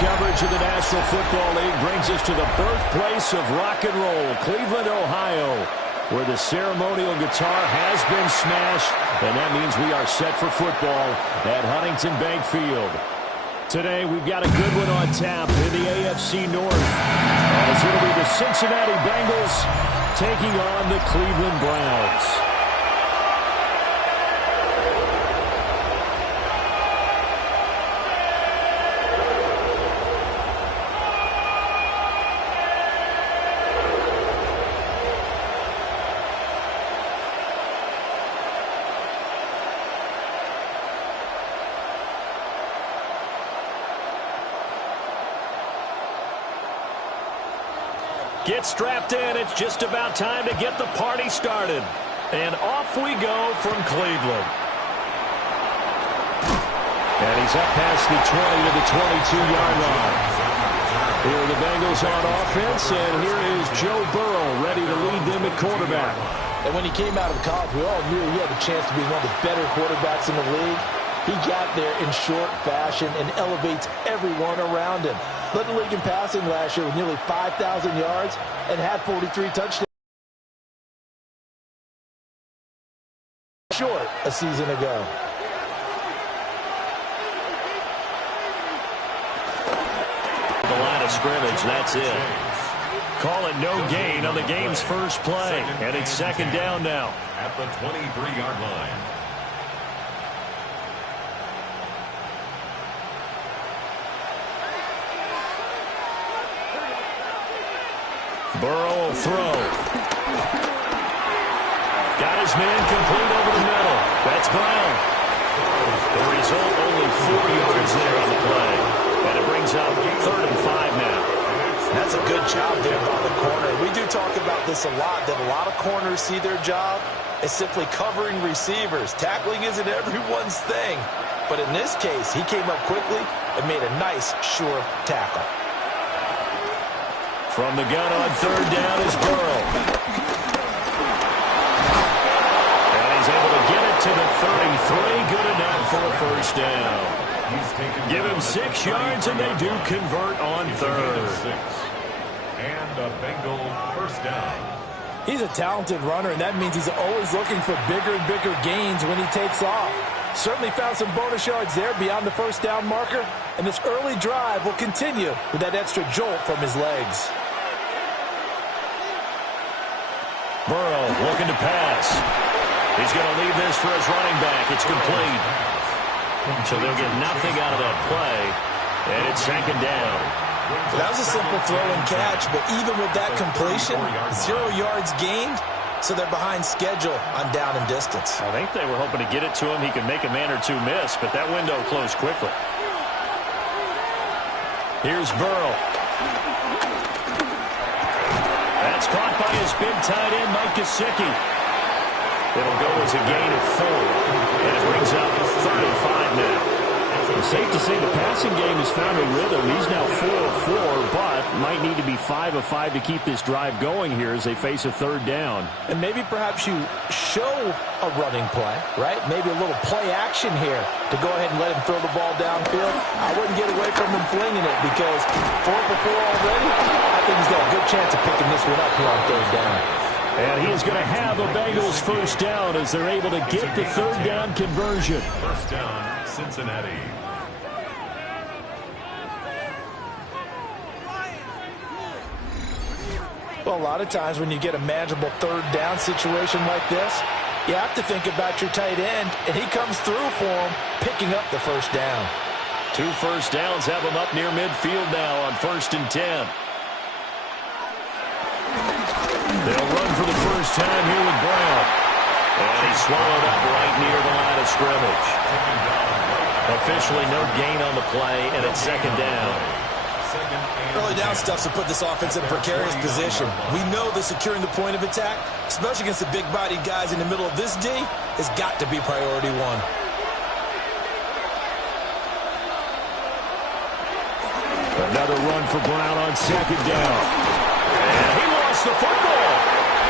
coverage of the National Football League brings us to the birthplace of rock and roll, Cleveland, Ohio, where the ceremonial guitar has been smashed, and that means we are set for football at Huntington Bank Field. Today, we've got a good one on tap in the AFC North, as it'll be the Cincinnati Bengals taking on the Cleveland Browns. Get strapped in. It's just about time to get the party started. And off we go from Cleveland. And he's up past the 20 to the 22-yard line. Here are the Bengals on offense, and here is Joe Burrow ready to lead them at quarterback. And when he came out of college, we all knew he had a chance to be one of the better quarterbacks in the league. He got there in short fashion and elevates everyone around him. Led the league in passing last year with nearly 5,000 yards and had 43 touchdowns. Short a season ago. The line of scrimmage, that's it. Call it no gain on the game's first play. And it's second down now. At the 23-yard line. Burrow will throw. Got his man complete over the middle. That's Brown. The result, only 4 yards there on the play. And it brings up 3rd and 5 now. That's a good job there by the corner. We do talk about this a lot, that a lot of corners see their job as simply covering receivers. Tackling isn't everyone's thing. But in this case, he came up quickly and made a nice, sure tackle. From the gun on 3rd down is Burrow. And he's able to get it to the 33. Good enough for a first down. Give him 6 yards, and they do convert on 3rd. And a Bengal first down. He's a talented runner, and that means he's always looking for bigger and bigger gains when he takes off. Certainly found some bonus yards there beyond the first down marker, and this early drive will continue with that extra jolt from his legs. Burrow looking to pass. He's going to leave this for his running back. It's complete. So they'll get nothing out of that play, and it's second down. That was a simple throw and catch, but even with that completion, 0 yards gained, so they're behind schedule on down and distance. I think they were hoping to get it to him. He could make a man or two miss, but that window closed quickly. Here's Burrow. That's caught by his big tight end, Mike Gesicki. It'll go as a gain of 4, and it brings up 3rd and 5 now. It's safe to say the passing game has found a rhythm. He's now 4 of 4, but might need to be 5 of 5 to keep this drive going here as they face a 3rd down. And maybe perhaps you show a running play, right? Maybe a little play action here to go ahead and let him throw the ball downfield. I wouldn't get away from him flinging it because 4 for 4 already, I think he's got a good chance of picking this one up here on 3rd down. And he is going to have a Bengals first down as they're able to get the 3rd down conversion. First down, Cincinnati. Well, a lot of times when you get a manageable 3rd down situation like this, you have to think about your tight end, and he comes through for him, picking up the first down. 2 first downs have him up near midfield now on 1st and 10. They'll run for the first time here with Brown. And he's swallowed up right near the line of scrimmage. Officially no gain on the play, and it's second down. Early down stuff to put this offense in a precarious position. We know that securing the point of attack, especially against the big-bodied guys in the middle of this D, has got to be priority 1. Another run for Brown on second down. And he lost the football.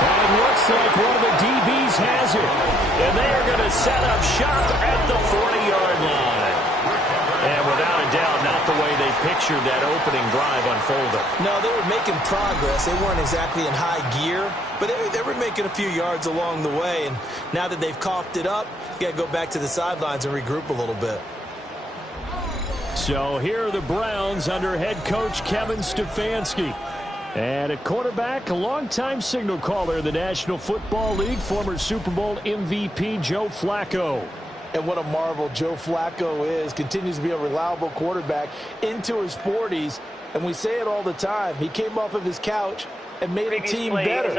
And it looks like one of the DBs has it. And they are going to set up shop at the 40-yard line. And without a doubt, not the way they pictured that opening drive unfolding. No, they were making progress. They weren't exactly in high gear, but they were making a few yards along the way. And now that they've coughed it up, you got to go back to the sidelines and regroup a little bit. So here are the Browns under head coach Kevin Stefanski. And at quarterback, a longtime signal caller in the National Football League, former Super Bowl MVP Joe Flacco. And what a marvel Joe Flacco is. Continues to be a reliable quarterback into his 40s. And we say it all the time. He came off of his couch and made a team better.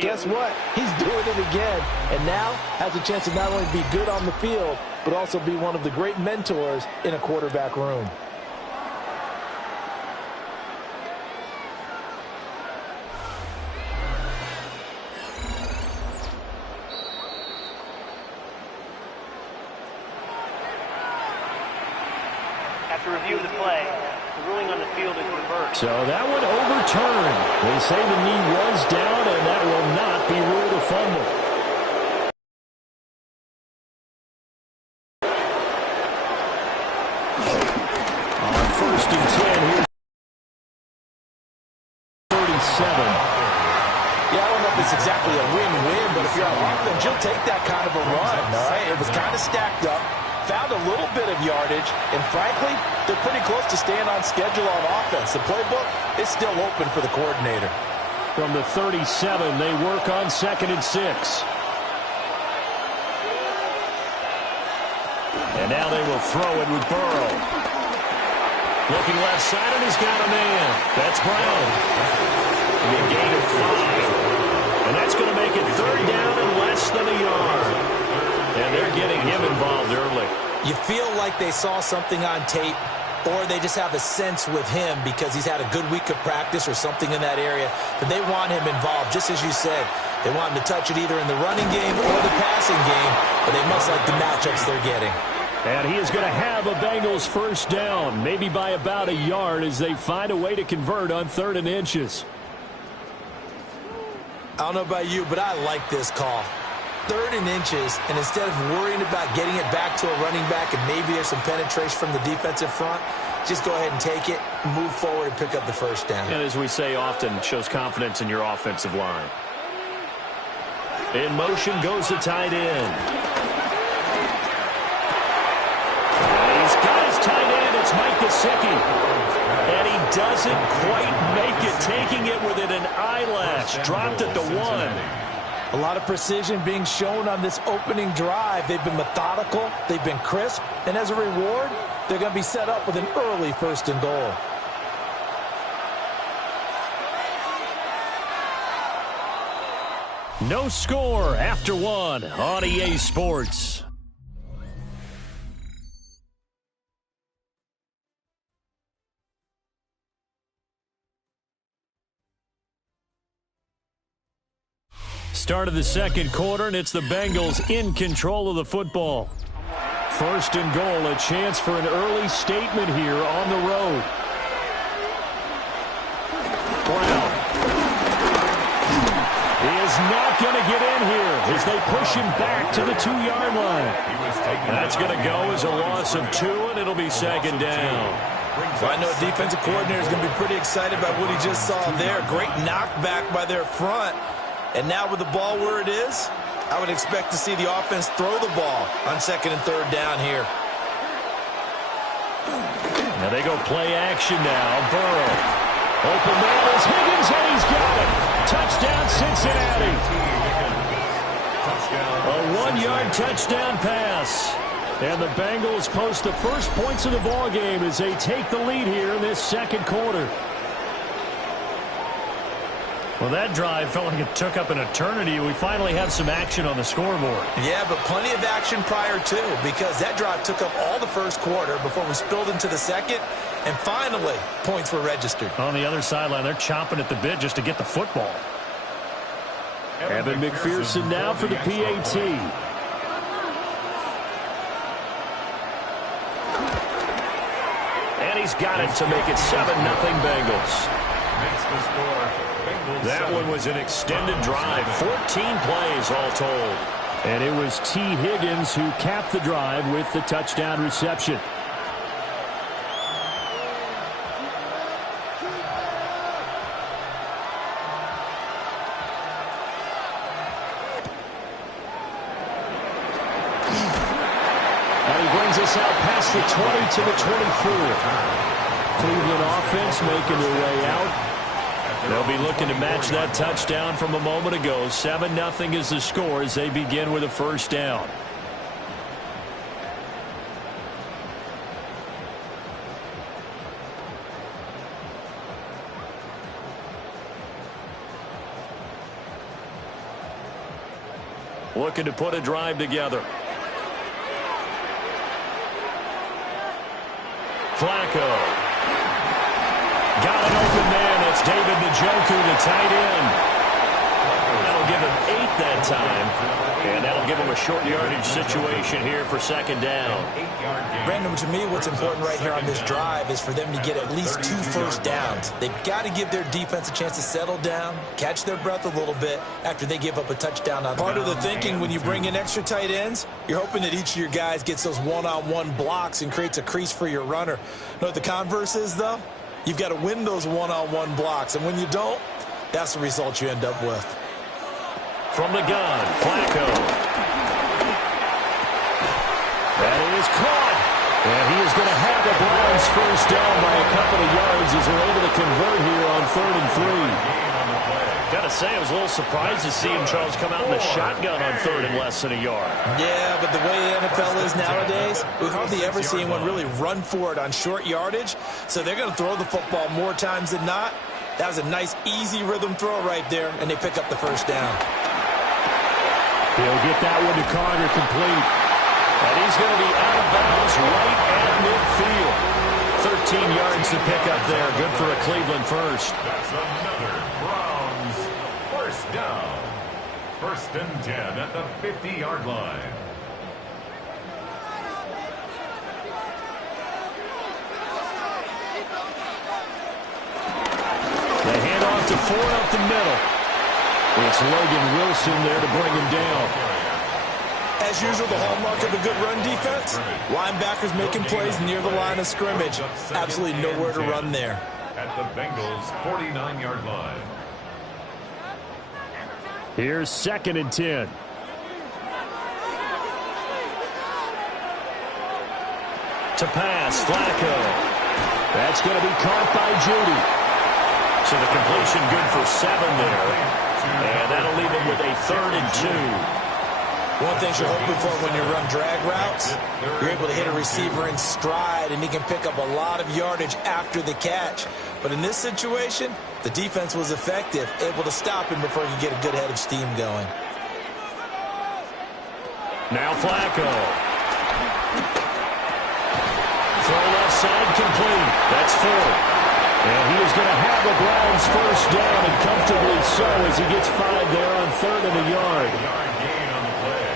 Guess what? He's doing it again. And now has a chance to not only be good on the field, but also be one of the great mentors in a quarterback room. After reviewing the play, the ruling on the field is reversed. So that one overturned. They say the knee was down, and that will not be ruled a fumble. On 1st and 10, here's 37. Yeah, I don't know if it's exactly a win-win, but if you're on offense, you'll take that kind of a run, all right? It was kind of stacked up. Found a little bit of yardage, and frankly, they're pretty close to staying on schedule on offense. The playbook is still open for the coordinator. From the 37, they work on 2nd and 6. And now they will throw it with Burrow. Looking left side, and he's got a man. That's Brown. And a gain of 5. And that's going to make it 3rd down and less than a yard. And they're getting him involved early. You feel like they saw something on tape, or they just have a sense with him because he's had a good week of practice or something in that area, that they want him involved, just as you said. They want him to touch it either in the running game or the passing game, but they must like the matchups they're getting. And he is going to have a Bengals 1st down, maybe by about a yard as they find a way to convert on 3rd and inches. I don't know about you, but I like this call. 3rd and inches, and instead of worrying about getting it back to a running back and maybe there's some penetration from the defensive front, just go ahead and take it, move forward, and pick up the 1st down. And as we say often, shows confidence in your offensive line. In motion goes the tight end. And he's got his tight end. It's Mike Gesicki. And he doesn't quite make it, taking it within an eyelash. Dropped at the 1. A lot of precision being shown on this opening drive. They've been methodical, they've been crisp, and as a reward, they're going to be set up with an early 1st and goal. No score after 1 on EA Sports. Start of the 2nd quarter, and it's the Bengals in control of the football. 1st and goal, a chance for an early statement here on the road. Brown. He is not going to get in here as they push him back to the 2-yard line. That's going to go as a loss of 2, and it'll be 2nd down. Well, I know a defensive coordinator is going to be pretty excited about what he just saw there. Great knockback by their front. And now with the ball where it is, I would expect to see the offense throw the ball on 2nd and 3rd down here. Now they go play action now. Burrow. Open man is Higgins, and he's got it. Touchdown, Cincinnati. A 1-yard touchdown pass. And the Bengals post the first points of the ball game as they take the lead here in this 2nd quarter. Well, that drive felt like it took up an eternity. We finally have some action on the scoreboard. Yeah, but plenty of action prior to, because that drive took up all the 1st quarter before we spilled into the 2nd, and finally, points were registered. On the other sideline, they're chomping at the bit just to get the football. Evan McPherson now for the PAT. And he's got it to make it 7-0 Bengals. Makes the score. That one was an extended drive, 14 plays all told. And it was T. Higgins who capped the drive with the touchdown reception. this out past the 20 to the 24. Cleveland offense making their way out. They'll be looking to match that touchdown from a moment ago. 7-0 is the score as they begin with a first down. Looking to put a drive together. Flacco. Got an open man. That's David Njoku, the tight end. That'll give him 8 that time. And that'll give him a short yardage situation here for second down. Brandon, to me, what's important right here on this drive is for them to get at least 2 first downs. They've got to give their defense a chance to settle down, catch their breath a little bit after they give up a touchdown. Part of the thinking when you bring in extra tight ends, you're hoping that each of your guys gets those one-on-one blocks and creates a crease for your runner. You know what the converse is, though? You've got to win those one-on-one blocks, and when you don't, that's the result you end up with. From the gun, Flacco. That is caught. And he is going to have the Browns first down by a couple of yards as they're able to convert here on 3rd and 3. Got to say, I was a little surprised to see him, Charles, come out in the shotgun on 3rd and less than a yard. Yeah, but the way the NFL is nowadays, we hardly ever see anyone really run for it on short yardage. So they're going to throw the football more times than not. That was a nice, easy rhythm throw right there, and they pick up the first down. He'll get that one to Carter complete. And he's going to be out of bounds right at midfield. 13 yards to pick up there. Good for a Cleveland first. That's another Browns first down. 1st and 10 at the 50-yard line. They hand off to Ford up the middle. It's Logan Wilson there to bring him down. As usual, the hallmark of a good run defense, linebackers making plays near the line of scrimmage. Absolutely nowhere to run there. At the Bengals' 49-yard line. Here's 2nd and 10. To pass, Flacco. That's going to be caught by Judy. So the completion good for 7 there. And that'll leave him with a 3rd and 2. One thing you're hoping for when you run drag routes, you're able to hit a receiver in stride, and he can pick up a lot of yardage after the catch. But in this situation, the defense was effective, able to stop him before he could get a good head of steam going. Now Flacco. Throw left side complete. That's 4. And he is going to have the Browns first down, and comfortably so as he gets 5 there on 3rd and a yard. Yard gain on the play.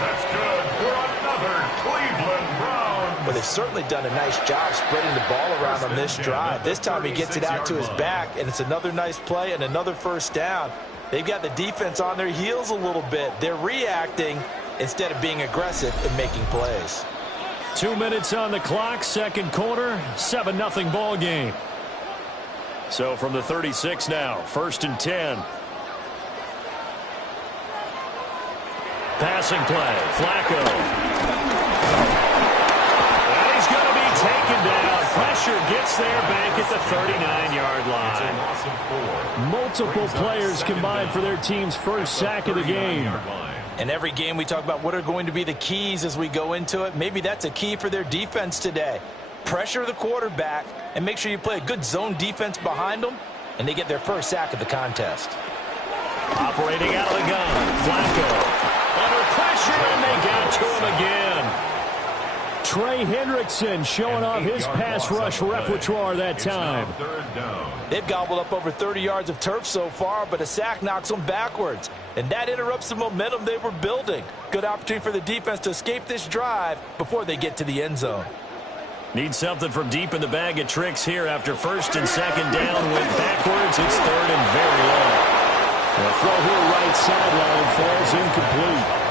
That's good for another Cleveland Browns. Well, they've certainly done a nice job spreading the ball around on this drive. This time he gets it out to his back, and it's another nice play and another first down. They've got the defense on their heels a little bit. They're reacting instead of being aggressive and making plays. 2 minutes on the clock, 2nd quarter, 7-0 ball game. So from the 36 now, 1st and 10. Passing play, Flacco. And he's going to be taken down. Pressure gets there back at the 39-yard line. Multiple players combined for their team's first sack of the game. In every game, we talk about what are going to be the keys as we go into it. Maybe that's a key for their defense today. Pressure the quarterback and make sure you play a good zone defense behind them, and they get their first sack of the contest. Operating out of the gun, Flacco. Under pressure, and they got to him again. Trey Hendrickson showing off his pass rush repertoire that time. They've gobbled up over 30 yards of turf so far, but a sack knocks them backwards. And that interrupts the momentum they were building. Good opportunity for the defense to escape this drive before they get to the end zone. Need something from deep in the bag of tricks here after 1st and 2nd down. Went backwards. It's 3rd and very long. The throw here right sideline falls incomplete.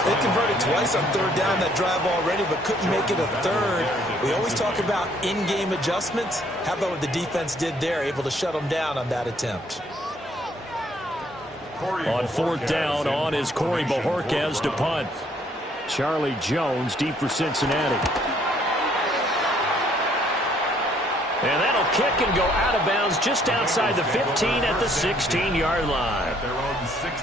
They converted twice on 3rd down that drive already, but couldn't make it a 3rd. We always talk about in-game adjustments. How about what the defense did there, able to shut them down on that attempt? On 4th down, on is Corey Bojorquez to punt. Charlie Jones deep for Cincinnati. And that'll kick and go out of bounds just outside the 15 at the 16-yard line.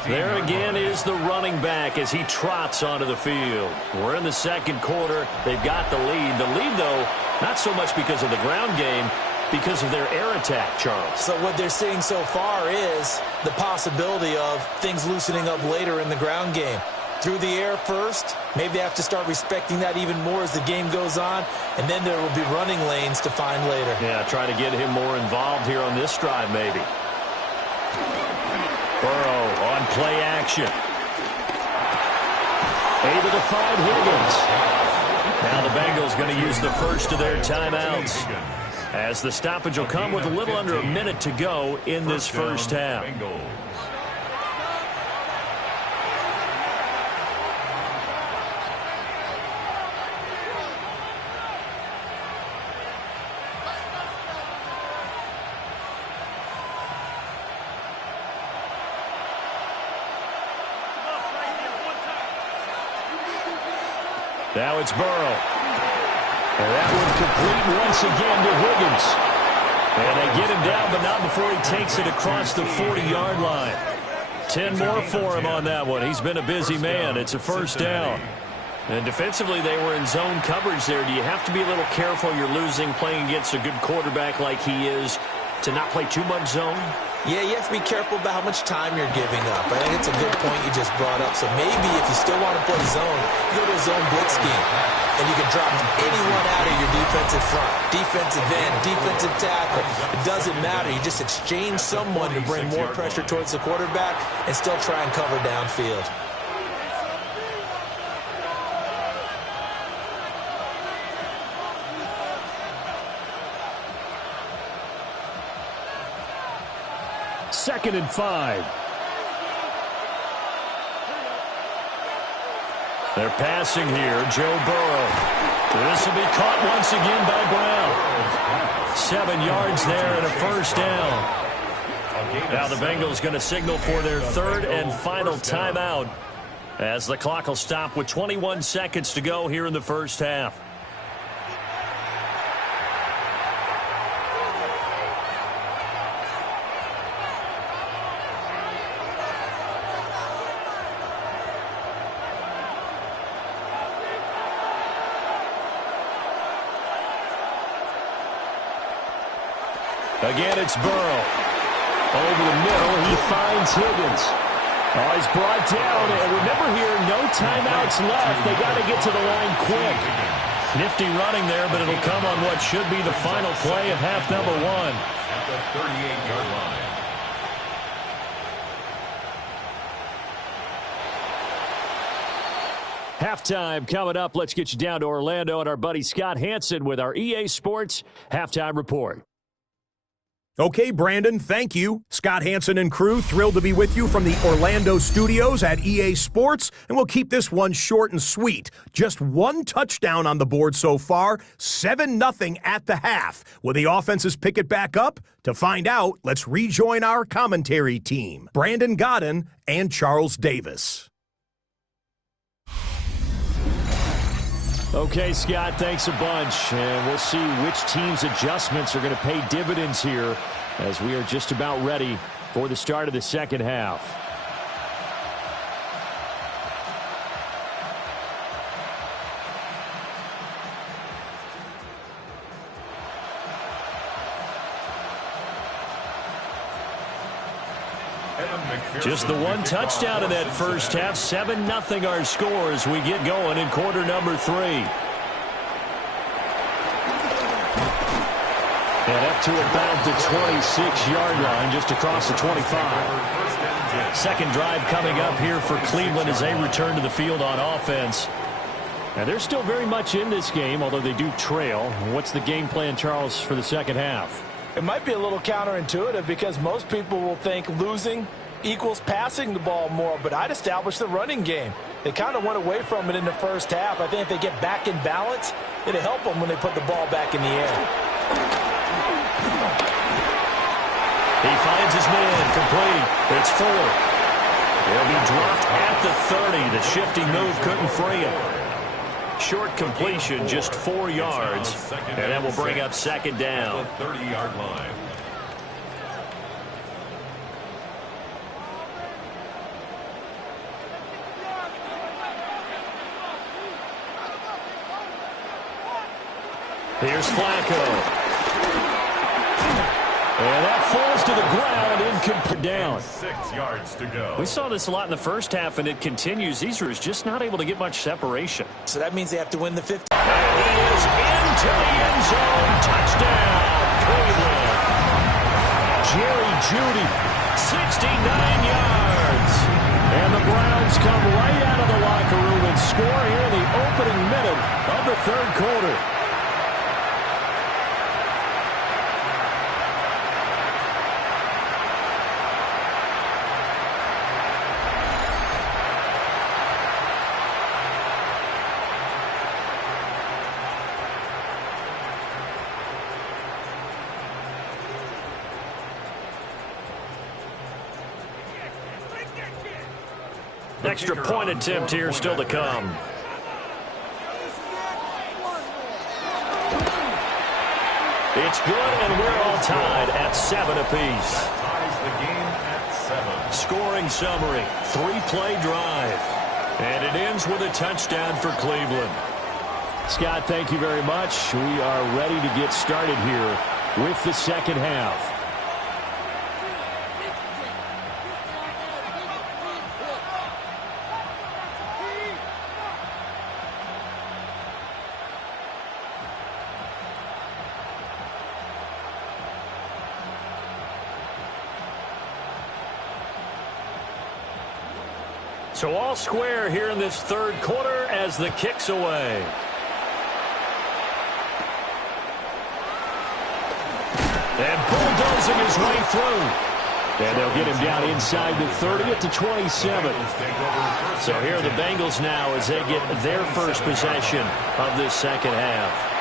There again is the running back as he trots onto the field. We're in the second quarter. They've got the lead. The lead, though, not so much because of the ground game, because of their air attack, Charles. So what they're seeing so far is the possibility of things loosening up later in the ground game. Through the air first, maybe they have to start respecting that even more as the game goes on, and then there will be running lanes to find later. Yeah, try to get him more involved here on this drive, maybe. Burrow on play action. Able to find Higgins. Now the Bengals going to use the first of their timeouts, as the stoppage will come with a little under a minute to go in this first half. Now it's Burrow. And that one complete once again to Higgins. And they get him down, but not before he takes it across the 40-yard line. 10 more for him on that one. He's been a busy man. It's a first down. And defensively, they were in zone coverage there. Do you have to be a little careful? You're losing, playing against a good quarterback like he is, to not play too much zone? Yeah, you have to be careful about how much time you're giving up. I think it's a good point you just brought up. So maybe if you still want to play zone, you go to a zone blitz scheme. And you can drop anyone out of your defensive front. Defensive end, defensive tackle. It doesn't matter. You just exchange someone to bring more pressure towards the quarterback and still try and cover downfield. Second and 5. They're passing here. Joe Burrow. This will be caught once again by Brown. 7 yards there and a first down. Now the Bengals going to signal for their third and final timeout, as the clock will stop with 21 seconds to go here in the first half. Again, it's Burrow. Over the middle, he finds Higgins. Oh, he's brought down. And remember here, no timeouts left. They got to get to the line quick. Nifty running there, but it'll come on what should be the final play of half number 1. At the 38-yard line. Halftime coming up. Let's get you down to Orlando and our buddy Scott Hansen with our EA Sports Halftime Report. Okay, Brandon, thank you. Scott Hansen and crew, thrilled to be with you from the Orlando studios at EA Sports, and we'll keep this one short and sweet. Just one touchdown on the board so far, 7-0 at the half. Will the offenses pick it back up? To find out, let's rejoin our commentary team, Brandon Godden and Charles Davis. Okay, Scott, thanks a bunch. And we'll see which team's adjustments are going to pay dividends here as we are just about ready for the start of the second half. Just the one touchdown in that first half. 7-0 our score as we get going in quarter number 3. And up to about the 26-yard line, just across the 25. Second drive coming up here for Cleveland as they return to the field on offense. And they're still very much in this game, although they do trail. What's the game plan, Charles, for the second half? It might be a little counterintuitive because most people will think losing equals passing the ball more, but I'd establish the running game. They kind of went away from it in the first half. I think if they get back in balance, it'll help them when they put the ball back in the air. He finds his man complete. It's 4. He'll be dropped at the 30. The shifty move couldn't free him. Short completion, just 4 yards. And that will bring up second down. 30-yard line. Here's Flacco. And that falls to the ground, incomplete down. 6 yards to go. We saw this a lot in the first half, and it continues. These are just not able to get much separation. So that means they have to win the 50. And he is into the end zone. Touchdown, Cleveland. Jerry Jeudy, 69 yards. And the Browns come right out of the locker room and score here in the opening minute of the third quarter. Extra point attempt here still to come. It's good, and we're all tied at 7 apiece. Ties the game at 7. Scoring summary, 3-play drive. And it ends with a touchdown for Cleveland. Scott, thank you very much. We are ready to get started here with the second half. So all square here in this third quarter as the kick's away. And bulldozing his way through. And they'll get him down inside the 30 at the 27. So here are the Bengals now as they get their first possession of this second half.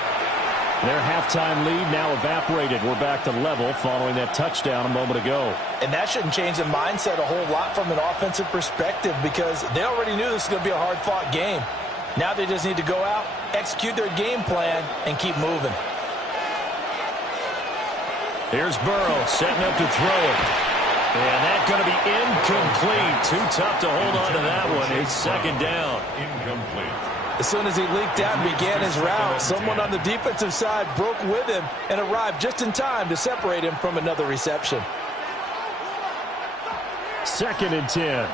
Their halftime lead now evaporated. We're back to level following that touchdown a moment ago. And that shouldn't change the mindset a whole lot from an offensive perspective because they already knew this was going to be a hard-fought game. Now they just need to go out, execute their game plan, and keep moving. Here's Burrow setting up to throw it. And that's going to be incomplete. Too tough to hold on to that one. It's second down. Incomplete. As soon as he leaked out and began his route, someone on the defensive side broke with him and arrived just in time to separate him from another reception. 2nd and 10.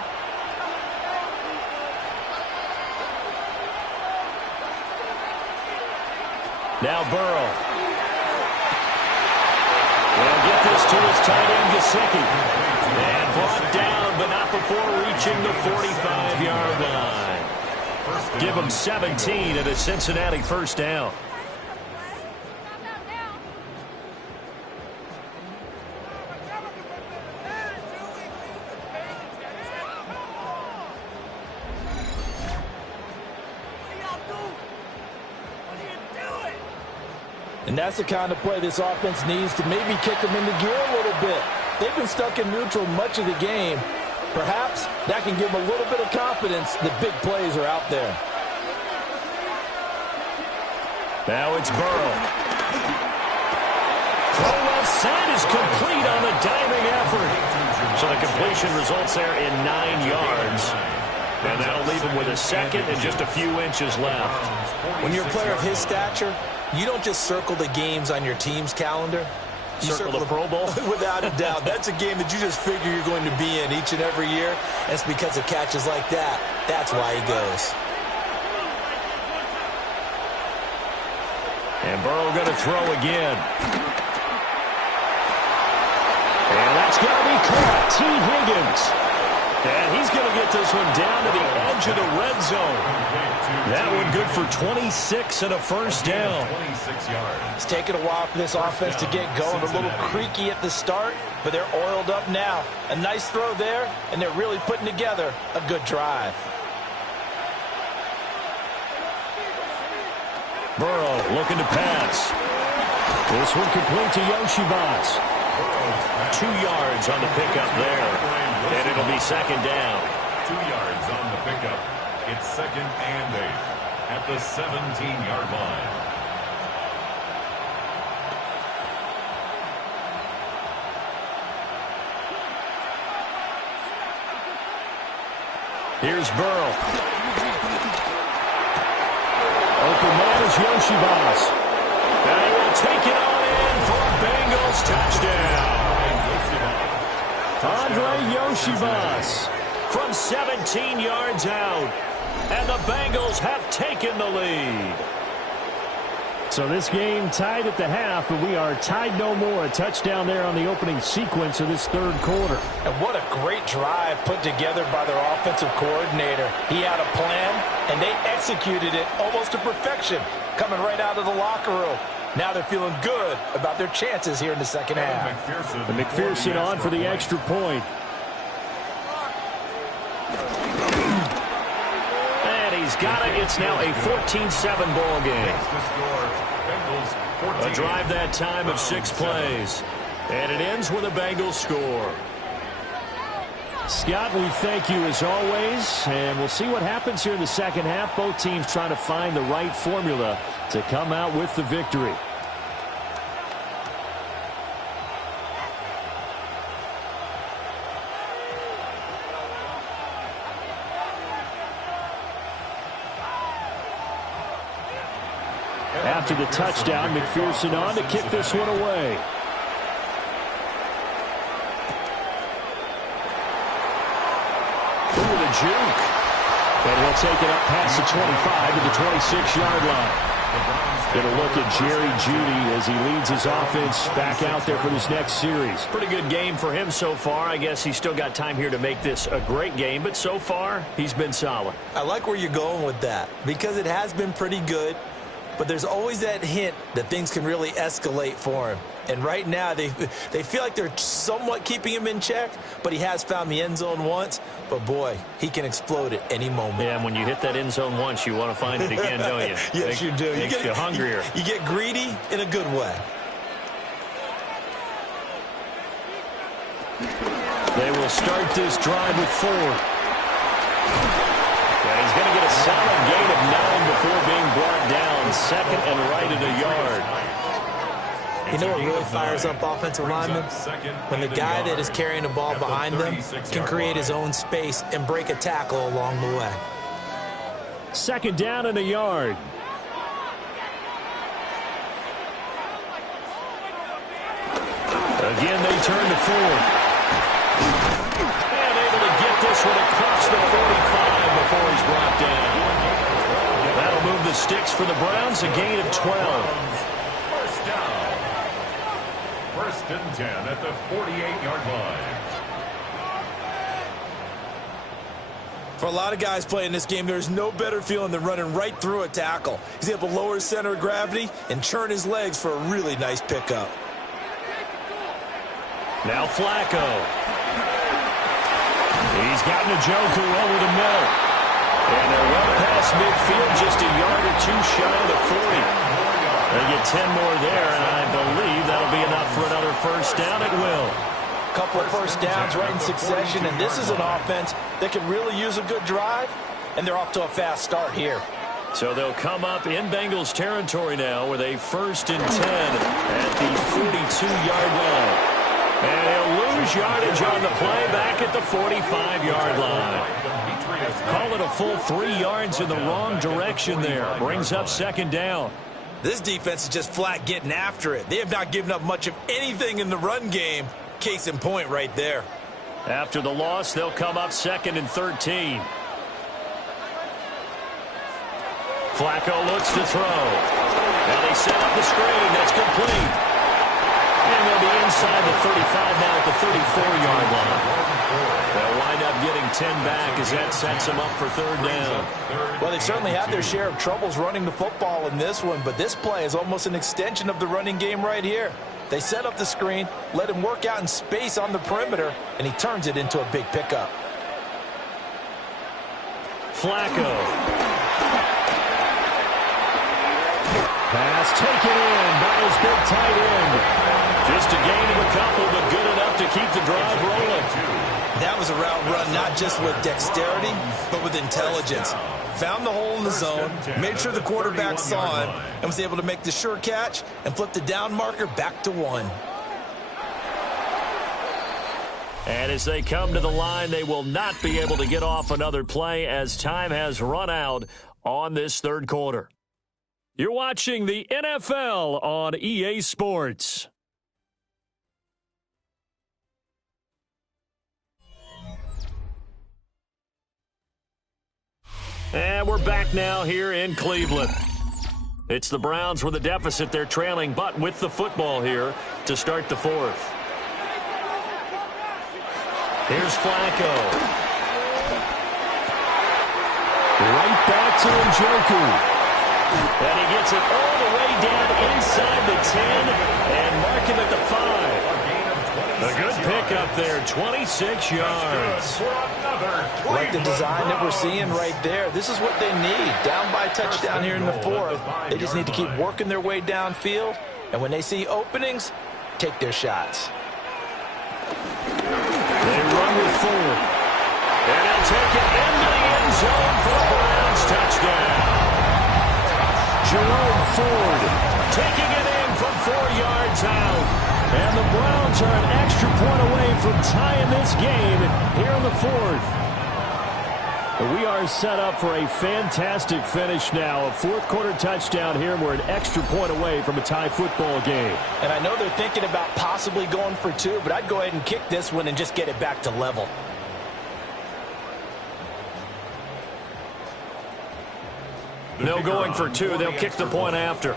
Now Burrow. They'll get this to his tight end, Gesicki. And brought down, but not before reaching the 45-yard line. Give him 17 at a Cincinnati first down. And that's the kind of play this offense needs to maybe kick them into gear a little bit. They've been stuck in neutral much of the game. Perhaps that can give them a little bit of confidence that big plays are out there. Now it's Burrow. Throw left side is complete on the diving effort. So the completion results there in 9 yards. And that'll leave him with a second and just a few inches left. When you're a player of his stature, you don't just circle the games on your team's calendar. You circle the Pro Bowl? Without a doubt. That's a game that you just figure you're going to be in each and every year. And it's because of catches like that. That's why he goes. And Burrow going to throw again. And that's going to be caught. T. Higgins. And he's going to get this one down to the edge of the red zone. That one good for 26 and a first down. 26 yards. It's taken a while for this offense to get going. A little creaky at the start, but they're oiled up now. A nice throw there, and they're really putting together a good drive. Burrow looking to pass. This one complete to Yoshivas. 2 yards on the pickup there. And it'll be second down. yards on the pickup. It's 2nd and 8 at the 17-yard line. Here's Burrow. Open man is Yoshibas. And he will take it on in for a Bengals touchdown. Andre Yoshibas from 17 yards out. And the Bengals have taken the lead. So this game tied at the half, but we are tied no more. A touchdown there on the opening sequence of this third quarter. And what a great drive put together by their offensive coordinator. He had a plan, and they executed it almost to perfection, coming right out of the locker room. Now they're feeling good about their chances here in the second half. And McPherson on for the extra point. He's got it. It's now a 14-7 ball game. A drive that time of 6 plays. And it ends with a Bengals score. Scott, we thank you as always. And we'll see what happens here in the second half. Both teams trying to find the right formula to come out with the victory. After the touchdown, McPherson on to kick this one away. Ooh, the juke. And he'll take it up past the 25 to the 26-yard line. Get a look at Jerry Jeudy as he leads his offense back out there for this next series. Pretty good game for him so far. I guess he's still got time here to make this a great game, but so far, he's been solid. I like where you're going with that because it has been pretty good. But there's always that hint that things can really escalate for him. And right now, they feel like they're somewhat keeping him in check, but he has found the end zone once. But, boy, he can explode at any moment. Yeah, and when you hit that end zone once, you want to find it again, don't you? Yes, you do. Makes you hungrier. You get greedy in a good way. They will start this drive with 4. And he's going to get a solid gain of 9 before being brought down. 2nd and right at a yard. You know what really fires up offensive linemen? When the guy that is carrying the ball behind them can create his own space and break a tackle along the way. 2nd down and a yard. Again, they turn to 4. And able to get this one across the 45 before he's brought down. That'll move the sticks for the Browns, a gain of 12. First down. 1st and 10 at the 48-yard line. For a lot of guys playing this game, there's no better feeling than running right through a tackle. He's able to lower his center of gravity and churn his legs for a really nice pickup. Now Flacco. He's got Njoku over the middle. And they're well past midfield, just a yard or 2 shy of the 40. They get 10 more there, and I believe that'll be enough for another first down. It will. Couple of first downs right in succession, and this is an offense that could really use a good drive, and they're off to a fast start here. So they'll come up in Bengals territory now with a 1st and 10 at the 42-yard line. And he'll lose yardage on the play back at the 45-yard line. Call it a full 3 yards in the wrong direction there. Brings up 2nd down. This defense is just flat getting after it. They have not given up much of anything in the run game. Case in point right there. After the loss, they'll come up 2nd and 13. Flacco looks to throw. And they set up the screen. That's complete. And they'll be inside the 35 now at the 34-yard line. They'll wind up getting 10 back as that sets them up for 3rd down. Well, they certainly had their share of troubles running the football in this one, but this play is almost an extension of the running game right here. They set up the screen, let him work out in space on the perimeter, and he turns it into a big pickup. Flacco. Pass taken in by his big tight end. Just a gain of a couple, but good enough to keep the drive rolling. That was a route run not just with dexterity, but with intelligence. Found the hole in the zone, made sure the quarterback saw him, and was able to make the sure catch and flip the down marker back to 1. And as they come to the line, they will not be able to get off another play as time has run out on this third quarter. You're watching the NFL on EA Sports. And we're back now here in Cleveland. It's the Browns with a deficit. They're trailing, but with the football here to start the fourth. Here's Flacco. Right back to Njoku. And he gets it all the way down inside the 10 and mark him at the 5. A good pickup there, 26 yards. Like the design that we're seeing right there. This is what they need. Down by a touchdown here in the fourth. They just need to keep working their way downfield. And when they see openings, take their shots. They run with Ford. And they'll take it into the end zone for the Browns touchdown. Jerome Ford taking it in from 4 yards out. And the Browns are an extra point away from tying this game here in the fourth. We are set up for a fantastic finish now. A fourth quarter touchdown here. We're an extra point away from a tie football game. And I know they're thinking about possibly going for 2, but I'd go ahead and kick this one and just get it back to level. No going for 2. They'll kick the point after.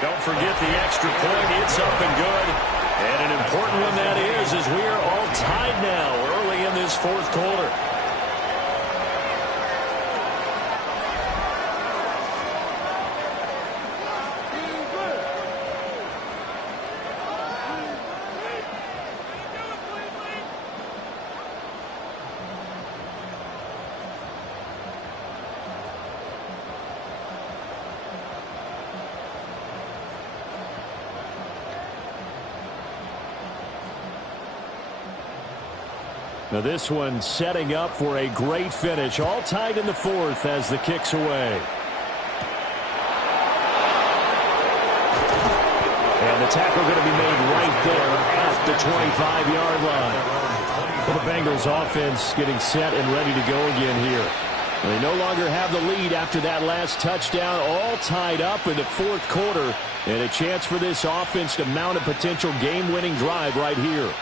Don't forget the extra point. It's up and good. And an important one that is, as we are all tied now early in this fourth quarter. Now this one setting up for a great finish. All tied in the fourth as the kick's away. And the tackle going to be made right there at the 25-yard line. Well, the Bengals offense getting set and ready to go again here. They no longer have the lead after that last touchdown. All tied up in the fourth quarter. And a chance for this offense to mount a potential game-winning drive right here.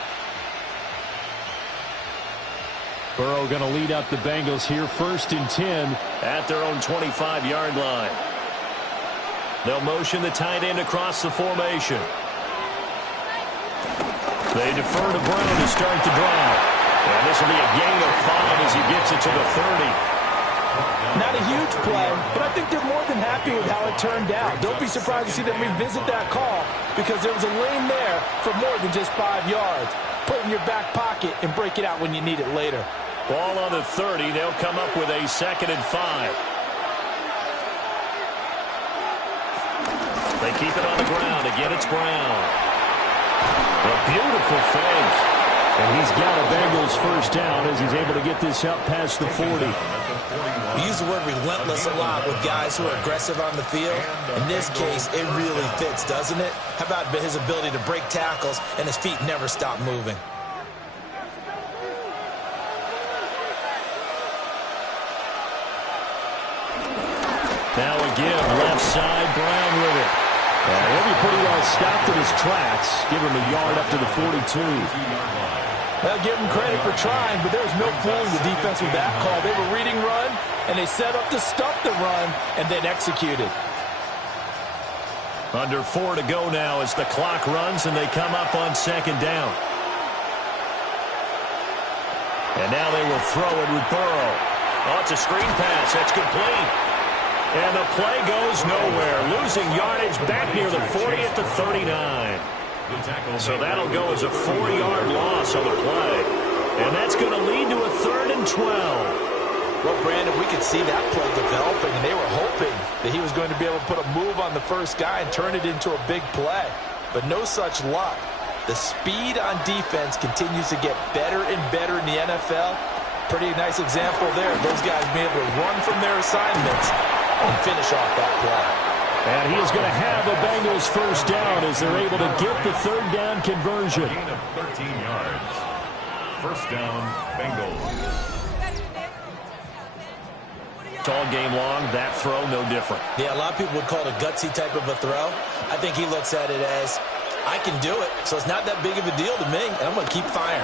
Burrow going to lead up the Bengals here, 1st and 10 at their own 25-yard line. They'll motion the tight end across the formation. They defer to Brown to start the drive. And this will be a gain of 5 as he gets it to the 30. Not a huge play, but I think they're more than happy with how it turned out. Don't be surprised to see them revisit that call because there was a lane there for more than just 5 yards. Put it in your back pocket and break it out when you need it later. Ball on the 30. They'll come up with a 2nd and 5. They keep it on the ground. Again, it's Brown. A beautiful fake. And he's got a Bengals first down as he's able to get this up past the 40. We use the word relentless a lot with guys who are aggressive on the field. In this case, it really fits, doesn't it? How about his ability to break tackles and his feet never stop moving? Now again, left side, Brown with it. He'll be pretty well stopped in his tracks. Give him a yard up to the 42. Well, give him credit for trying, but there was no fooling the defense with that call. They were reading run, and they set up to stop the run, and then executed. Under 4 to go now as the clock runs, and they come up on 2nd down. And now they will throw it with Burrow. Oh, it's a screen pass. That's complete. And the play goes nowhere. Losing yardage back near the 40 at the 39. So that'll go as a 4-yard loss on the play. And that's going to lead to a 3rd and 12. Well, Brandon, we could see that play developing, and they were hoping that he was going to be able to put a move on the first guy and turn it into a big play. but no such luck. The speed on defense continues to get better and better in the NFL. Pretty nice example there. Those guys being able to run from their assignments and finish off that play. And he is going to have a Bengals first down as they're able to get the third down conversion. Gain of 13 yards. First down, Bengals. All game long, that throw no different. Yeah, a lot of people would call it a gutsy type of a throw. I think he looks at it as, I can do it, so it's not that big of a deal to me, and I'm going to keep firing.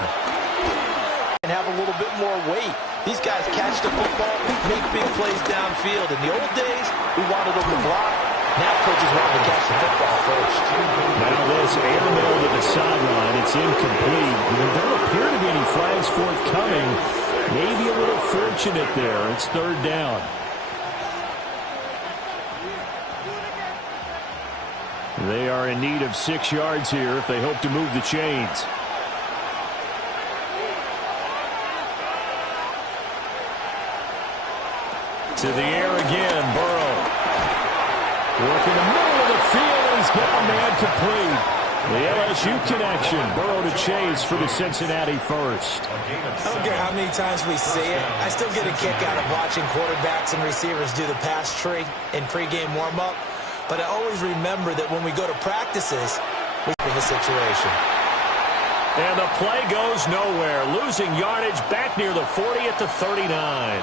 And have a little bit more weight. These guys catch the football, make big plays downfield. In the old days, we wanted them to block. Now coaches want to catch the football first. Now this airmail to the sideline, it's incomplete. There don't appear to be any flags forthcoming. Maybe a little fortunate there. It's third down. They are in need of 6 yards here if they hope to move the chains. To the air again, Burrow. Working the middle of the field, and he's got a man complete. The LSU connection, Burrow to Chase for the Cincinnati first. I don't care how many times we see it. I still get a kick out of watching quarterbacks and receivers do the pass tree in pregame warm-up. But I always remember that when we go to practices, we in the situation. And the play goes nowhere. Losing yardage back near the 40 at the 39.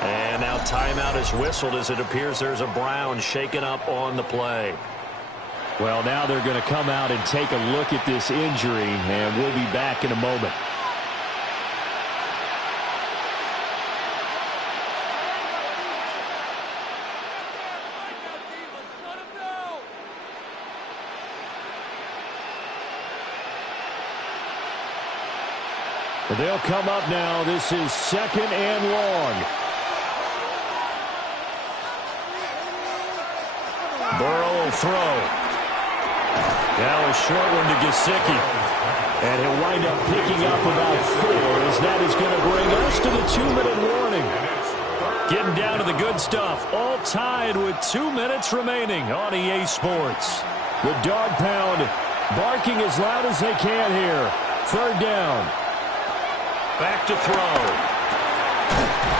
And now timeout is whistled as it appears there's a Brown shaken up on the play. Well, now they're going to come out and take a look at this injury, and we'll be back in a moment. They'll come up now. This is second and long. Burrow will throw. Now a short one to Gesicki. And he'll wind up picking up about 4 as that is going to bring us to the 2-minute warning. Getting down to the good stuff. All tied with 2 minutes remaining on EA Sports. The dog pound barking as loud as they can here. Third down. Back to throw.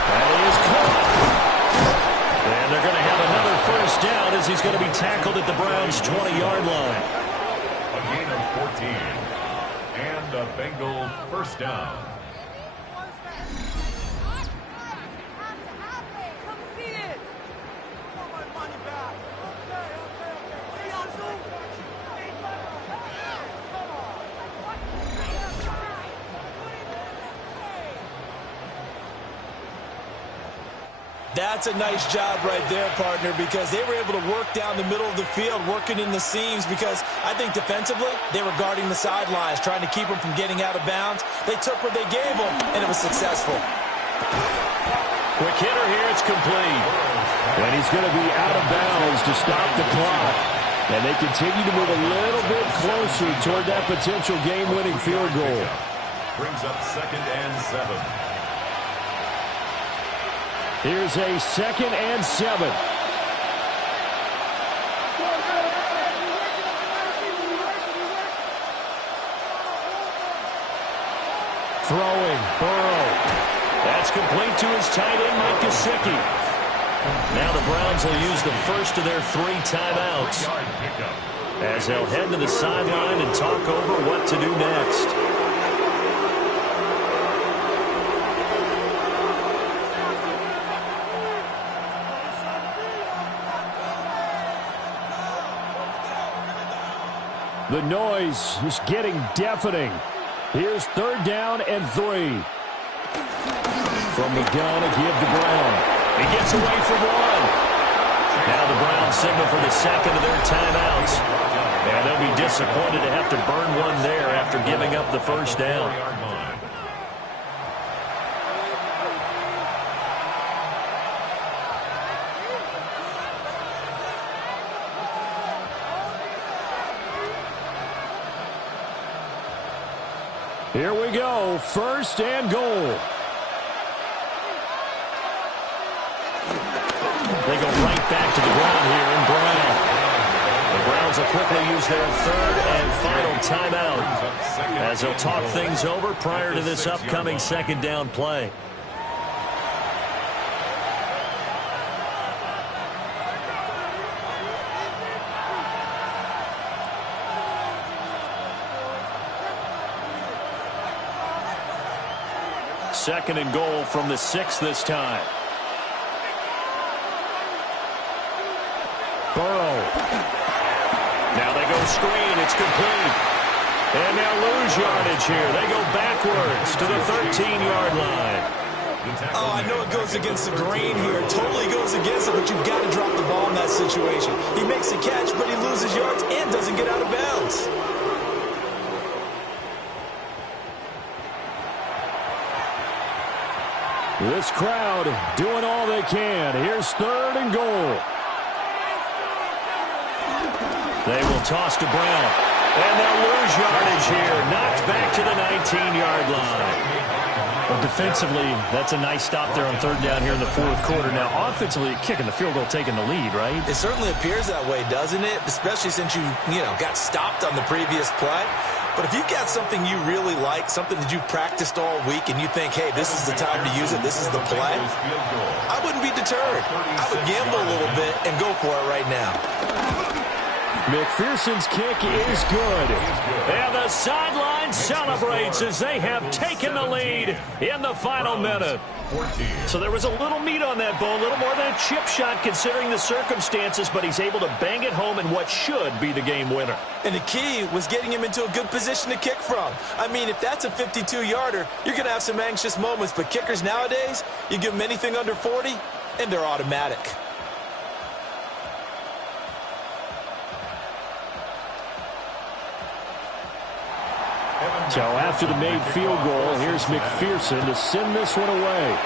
That is caught. And they're going to have another first down as he's going to be tackled at the Browns' 20-yard line. A gain of 14. And a Bengal first down. That's a nice job right there, partner, because they were able to work down the middle of the field, working in the seams, because I think defensively they were guarding the sidelines, trying to keep them from getting out of bounds. They took what they gave them, and it was successful. Quick hitter here, it's complete. And he's going to be out of bounds to stop the clock. And they continue to move a little bit closer toward that potential game-winning field goal. Brings up second and 7. Here's a second and 7. Throwing, Burrow. That's complete to his tight end, Mike Gesicki. Now the Browns will use the first of their 3 timeouts as they'll head to the sideline and talk over what to do next. The noise is getting deafening. Here's third down and 3. From the gun, a give to Brown. He gets away from 1. Now the Browns signal for the second of their timeouts. And they'll be disappointed to have to burn one there after giving up the first down. Here we go, first and goal. They go right back to the ground here in Brown. The Browns will quickly use their third and final timeout as they'll talk things over prior to this upcoming second down play. Second and goal from the 6 this time. Burrow. Now they go screen. It's complete. And now lose yardage here. They go backwards to the 13-yard line. Oh, I know it goes against the grain here. It totally goes against it, but you've got to drop the ball in that situation. He makes a catch, but he loses yards and doesn't get out of bounds. This crowd doing all they can. Here's third and goal. They will toss to Brown. And they'll lose yardage here. Knocked back to the 19-yard line. Well, defensively, that's a nice stop there on third down here in the fourth quarter. Now, offensively, kicking the field goal, taking the lead, right? It certainly appears that way, doesn't it? Especially since you got stopped on the previous play. But if you've got something you really like, something that you've practiced all week, and you think, hey, this is the time to use it, this is the play, I wouldn't be deterred. I would gamble a little bit and go for it right now. McPherson's kick is good. And the sideline celebrates as they have taken the lead in the final minute. So there was a little meat on that bone, a little more than a chip shot considering the circumstances, but he's able to bang it home in what should be the game winner. And the key was getting him into a good position to kick from. I mean, if that's a 52-yarder, you're going to have some anxious moments, but kickers nowadays, you give them anything under 40, and they're automatic. So after the made field goal, here's McPherson to send this one away.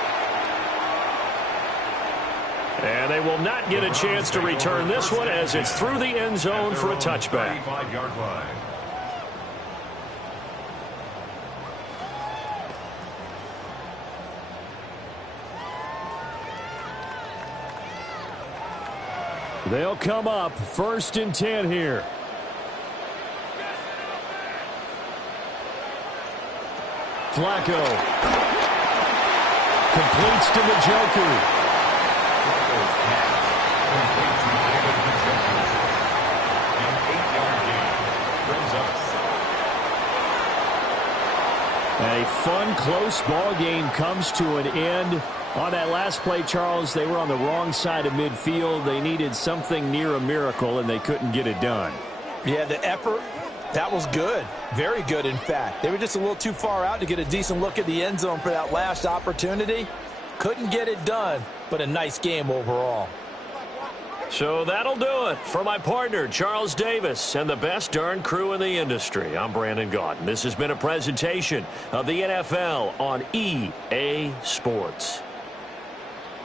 And they will not get a chance to return this one as it's through the end zone for a touchback. They'll come up 1st and 10 here. Flacco completes to Njoku. A fun, close ball game comes to an end. On that last play, Charles, they were on the wrong side of midfield. They needed something near a miracle, and they couldn't get it done. Yeah, the effort, that was good. Very good, in fact. They were just a little too far out to get a decent look at the end zone for that last opportunity. Couldn't get it done, but a nice game overall. So that'll do it for my partner, Charles Davis, and the best darn crew in the industry. I'm Brandon Gaudin. This has been a presentation of the NFL on EA Sports.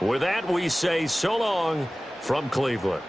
With that, we say so long from Cleveland.